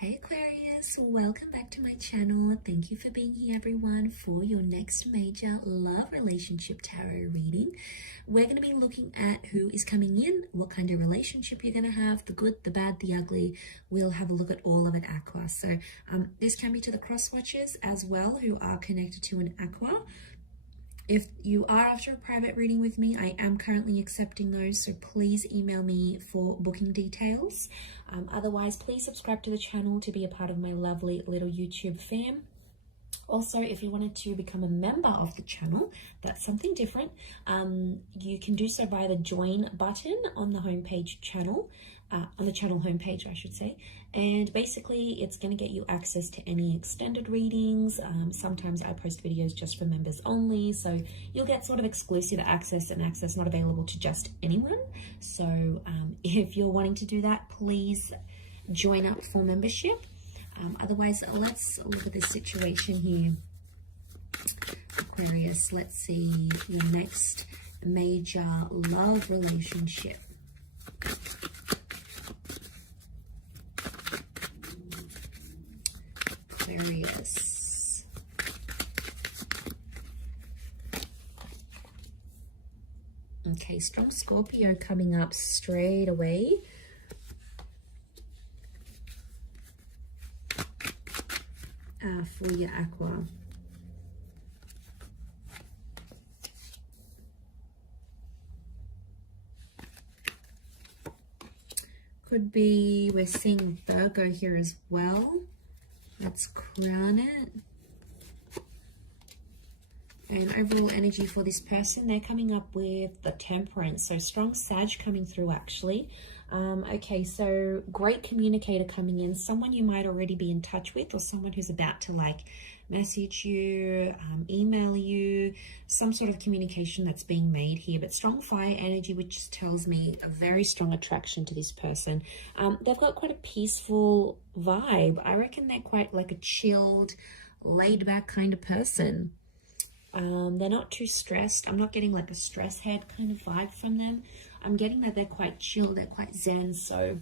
Hey Aquarius, welcome back to my channel. Thank you for being here everyone for your next major love relationship tarot reading. We're going to be looking at who is coming in, what kind of relationship you're going to have, the good, the bad, the ugly. We'll have a look at all of it, Aqua. So this can be to the cross watchers as well who are connected to an Aqua. If you are after a private reading with me, I am currently accepting those, so please email me for booking details. Otherwise, please subscribe to the channel to be a part of my lovely little YouTube fam. Also, if you wanted to become a member of the channel, that's something different. You can do so via the join button on the homepage channel, on the channel homepage, I should say. And basically, it's going to get you access to any extended readings. Sometimes I post videos just for members only, so you'll get sort of exclusive access and access not available to just anyone. So if you're wanting to do that, please join up for membership. Otherwise, let's look at this situation here. Aquarius, let's see your next major love relationship. Aquarius. Okay, strong Scorpio coming up straight away. For your Aqua. Could be, we're seeing Virgo here as well. Let's crown it. And overall energy for this person, they're coming up with the Temperance. So strong Sag coming through actually. Okay, so great communicator coming in, someone you might already be in touch with, or someone who's about to like message you, email you, some sort of communication that's being made here. But strong fire energy, which just tells me a very strong attraction to this person. They've got quite a peaceful vibe. I reckon they're quite like a chilled, laid back kind of person. They're not too stressed. I'm not getting like a stress head kind of vibe from them. I'm getting that they're quite chill, they're quite zen. So,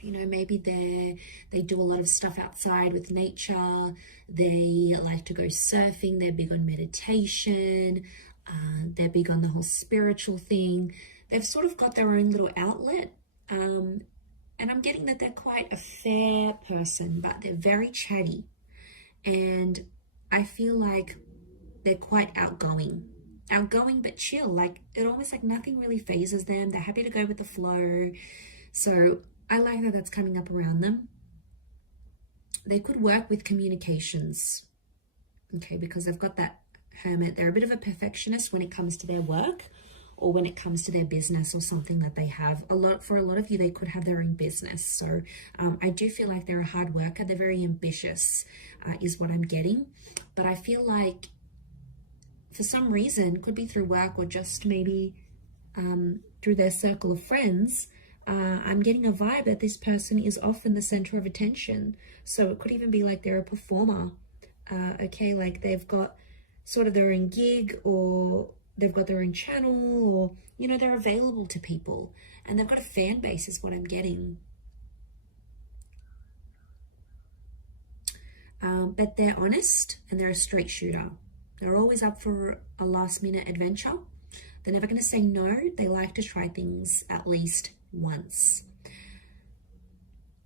you know, maybe they do a lot of stuff outside with nature. They like to go surfing. They're big on meditation. They're big on the whole spiritual thing. They've sort of got their own little outlet. And I'm getting that they're quite a fair person, but they're very chatty. And I feel like they're quite outgoing but chill. Like it almost like nothing really phases them. They're happy to go with the flow. So I like that that's coming up around them. They could work with communications, okay, because they've got that Hermit. They're a bit of a perfectionist when it comes to their work or when it comes to their business or something that they have. For a lot of you, they could have their own business. So I do feel like they're a hard worker. They're very ambitious is what I'm getting. But I feel like for some reason, could be through work or just maybe through their circle of friends, I'm getting a vibe that this person is often the center of attention. So it could even be like they're a performer, okay, like they've got sort of their own gig, or they've got their own channel, or, you know, they're available to people and they've got a fan base is what I'm getting. But they're honest and they're a straight shooter. They're always up for a last minute adventure. They're never going to say no. They like to try things at least once.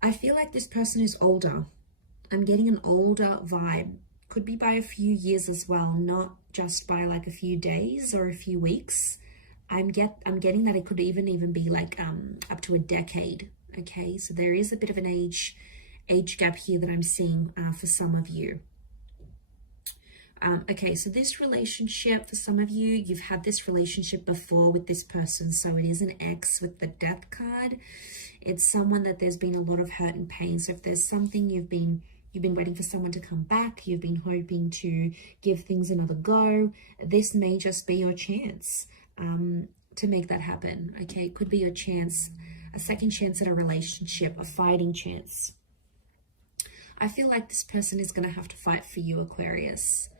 I feel like this person is older. I'm getting an older vibe. Could be by a few years as well, not just by like a few days or a few weeks. I'm getting that it could even be like up to a decade. Okay, so there is a bit of an age gap here that I'm seeing for some of you. Okay, so this relationship, for some of you, you've had this relationship before with this person. So it is an ex with the Death card. It's someone that there's been a lot of hurt and pain. So if there's something you've been waiting for someone to come back, you've been hoping to give things another go, this may just be your chance to make that happen. Okay, it could be your chance, a second chance at a relationship, a fighting chance. I feel like this person is going to have to fight for you, Aquarius.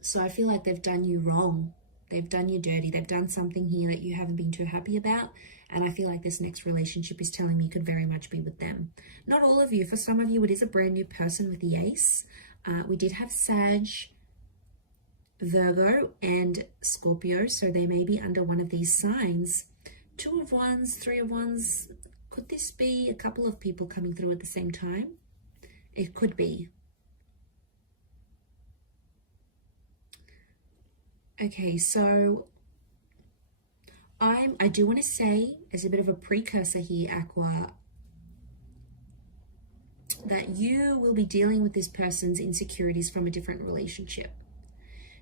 So I feel like they've done you wrong. They've done you dirty. They've done something here that you haven't been too happy about. And I feel like this next relationship is telling me could very much be with them. Not all of you. For some of you, it is a brand new person with the Ace. We did have Sag, Virgo, and Scorpio. So they may be under one of these signs. 2 of Wands, 3 of Wands. Could this be a couple of people coming through at the same time? It could be. Okay, so I do want to say, as a bit of a precursor here, Aqua, that you will be dealing with this person's insecurities from a different relationship.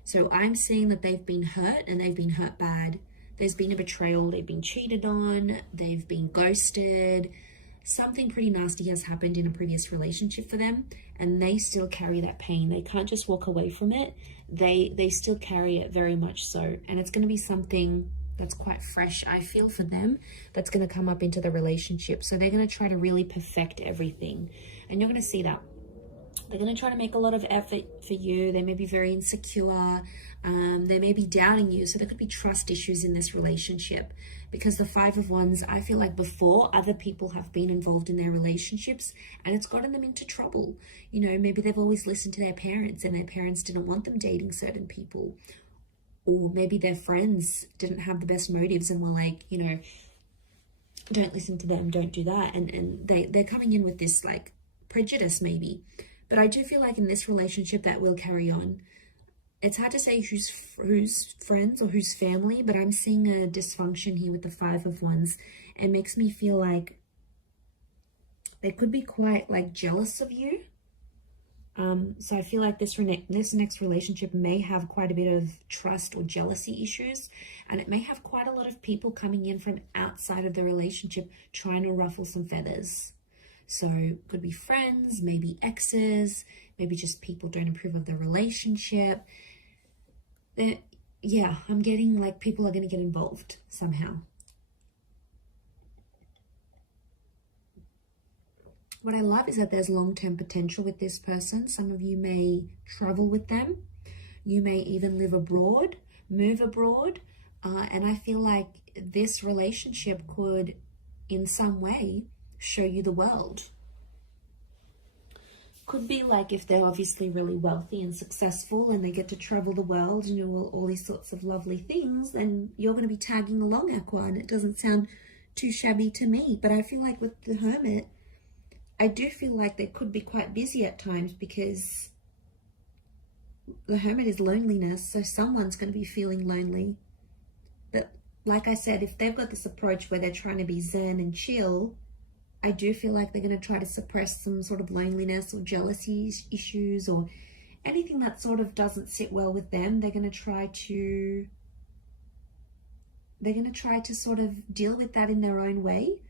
So I'm seeing that they've been hurt, and they've been hurt bad. There's been a betrayal, they've been cheated on, they've been ghosted. Something pretty nasty has happened in a previous relationship for them, and they still carry that pain. They can't just walk away from it. They still carry it very much so. And it's going to be something that's quite fresh, I feel, for them, that's going to come up into the relationship. So they're going to try to really perfect everything. And you're going to see that. They're going to try to make a lot of effort for you. They may be very insecure. They may be doubting you. So there could be trust issues in this relationship, because the 5 of Wands, I feel like before, other people have been involved in their relationships and it's gotten them into trouble. You know, maybe they've always listened to their parents and their parents didn't want them dating certain people. Or maybe their friends didn't have the best motives and were like, you know, don't listen to them, don't do that. And they're coming in with this like prejudice maybe. But I do feel like in this relationship that will carry on. It's hard to say who's friends or who's family, but I'm seeing a dysfunction here with the 5 of Wands. It makes me feel like they could be quite like jealous of you. So I feel like this next relationship may have quite a bit of trust or jealousy issues, and it may have quite a lot of people coming in from outside of the relationship trying to ruffle some feathers. So could be friends, maybe exes, maybe just people don't approve of the relationship. Yeah, I'm getting like people are going to get involved somehow. What I love is that there's long-term potential with this person. Some of you may travel with them. You may even live abroad, move abroad. And I feel like this relationship could, in some way, show you the world. Could be like if they're obviously really wealthy and successful and they get to travel the world and do all these sorts of lovely things, then you're going to be tagging along, Aqua, and it doesn't sound too shabby to me. But I feel like with the Hermit, I do feel like they could be quite busy at times, because the Hermit is loneliness, so someone's going to be feeling lonely. But like I said, if they've got this approach where they're trying to be zen and chill, I do feel like they're going to try to suppress some sort of loneliness or jealousy issues or anything that sort of doesn't sit well with them. They're going to try to sort of deal with that in their own way.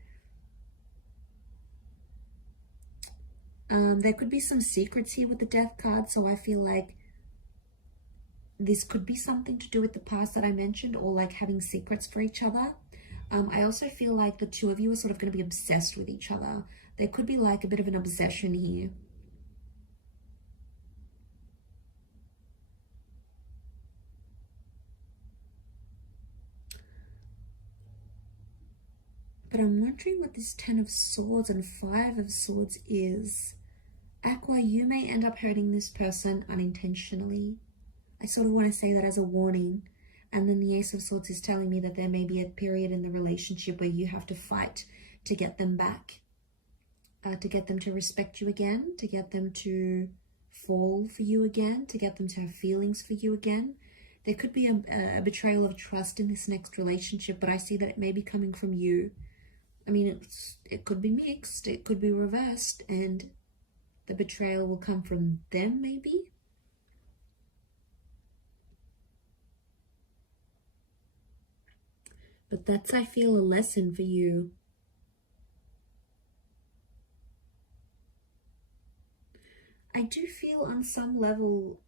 There could be some secrets here with the Death card, so I feel like this could be something to do with the past that I mentioned, or like having secrets for each other. I also feel like the 2 of you are sort of going to be obsessed with each other. There could be like a bit of an obsession here. But I'm wondering what this 10 of Swords and 5 of Swords is. Aqua, you may end up hurting this person unintentionally. I sort of want to say that as a warning. And then the Ace of Swords is telling me that there may be a period in the relationship where you have to fight to get them back, to get them to respect you again, to get them to fall for you again, to get them to have feelings for you again. There could be a betrayal of trust in this next relationship, but I see that it may be coming from you. I mean, it could be mixed, it could be reversed, and the betrayal will come from them maybe. But that's, I feel, a lesson for you. I do feel on some level,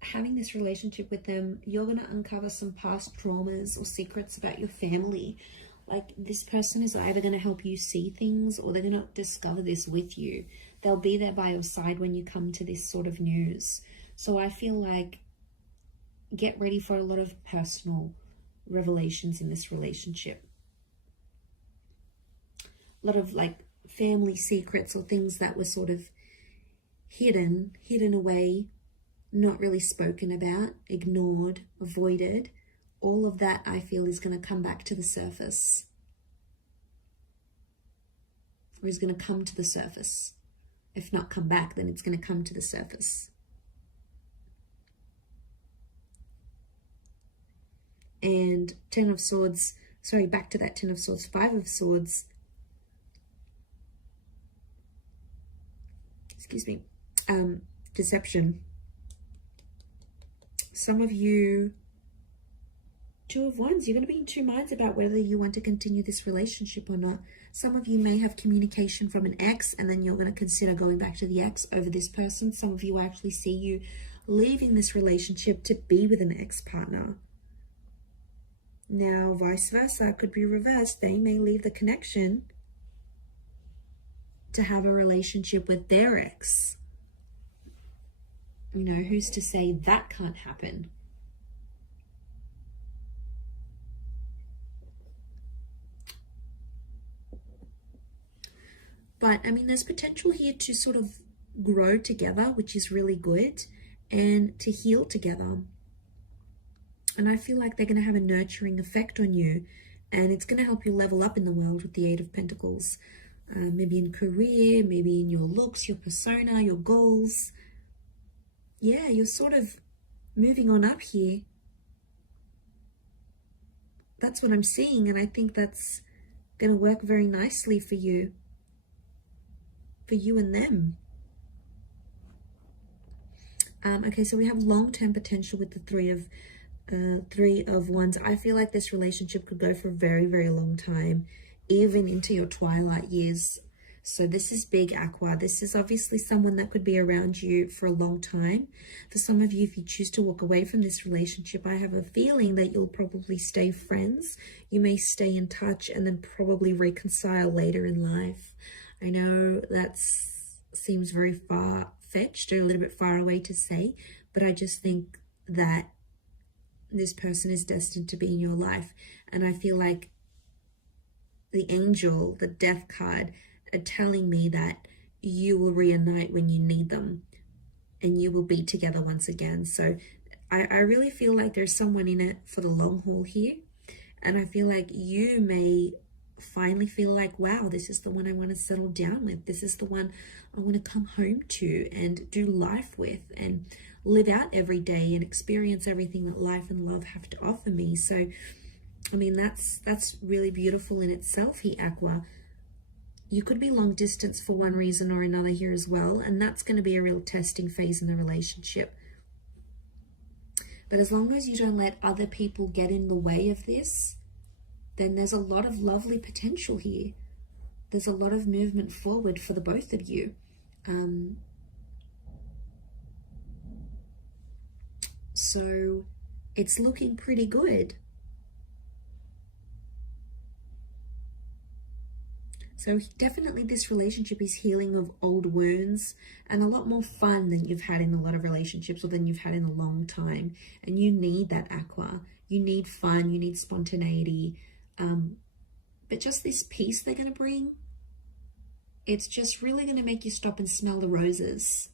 having this relationship with them, you're going to uncover some past traumas or secrets about your family. Like, this person is either going to help you see things, or they're going to discover this with you. They'll be there by your side when you come to this sort of news. So I feel like get ready for a lot of personal revelations in this relationship. A lot of like family secrets or things that were sort of hidden away, not really spoken about, ignored, avoided. All of that, I feel, is going to come back to the surface. Or is going to come to the surface. If not come back, then it's going to come to the surface. And Ten of Swords, sorry, back to that Ten of Swords, Five of Swords. Excuse me. Deception. Some of you, Two of Wands, you're going to be in two minds about whether you want to continue this relationship or not. Some of you may have communication from an ex, and then you're going to consider going back to the ex over this person. Some of you actually see you leaving this relationship to be with an ex-partner. Now, vice versa, could be reversed. They may leave the connection to have a relationship with their ex. You know, who's to say that can't happen? But, I mean, there's potential here to sort of grow together, which is really good, and to heal together. And I feel like they're going to have a nurturing effect on you, and it's going to help you level up in the world with the Eight of Pentacles. Maybe in career, maybe in your looks, your persona, your goals. Yeah, you're sort of moving on up here. That's what I'm seeing, and I think that's going to work very nicely for you. For you and them. Okay, so we have long-term potential with the Three of Wands. I feel like this relationship could go for a very, very long time, even into your twilight years. So this is big, Aqua. This is obviously someone that could be around you for a long time. For some of you, if you choose to walk away from this relationship, I have a feeling that you'll probably stay friends. You may stay in touch and then probably reconcile later in life. I know that seems very far-fetched or a little bit far away to say, but I just think that this person is destined to be in your life. And I feel like the angel, the death card, are telling me that you will reunite when you need them and you will be together once again. So I really feel like there's someone in it for the long haul here. And I feel like you may finally feel like, wow, this is the one I want to settle down with. This is the one I want to come home to and do life with and live out every day and experience everything that life and love have to offer me. So, I mean, that's really beautiful in itself here, Aqua. You could be long distance for one reason or another here as well, and that's going to be a real testing phase in the relationship. But as long as you don't let other people get in the way of this, then there's a lot of lovely potential here. There's a lot of movement forward for the both of you. So it's looking pretty good. So definitely this relationship is healing of old wounds and a lot more fun than you've had in a lot of relationships or than you've had in a long time. And you need that, Aqua. You need fun, you need spontaneity. But just this peace they're going to bring, it's just really going to make you stop and smell the roses.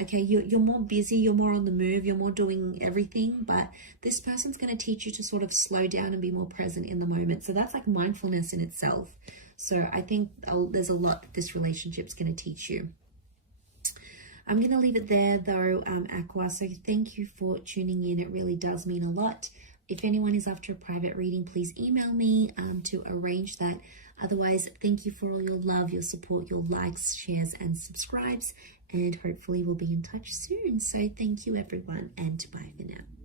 Okay, you're more busy, you're more on the move, you're more doing everything, but this person's going to teach you to sort of slow down and be more present in the moment. So that's like mindfulness in itself. So I think there's a lot that this relationship's going to teach you. I'm going to leave it there though, Aqua. So thank you for tuning in. It really does mean a lot. If anyone is after a private reading, please email me to arrange that. Otherwise, thank you for all your love, your support, your likes, shares, and subscribes. And hopefully we'll be in touch soon. So thank you, everyone, and bye for now.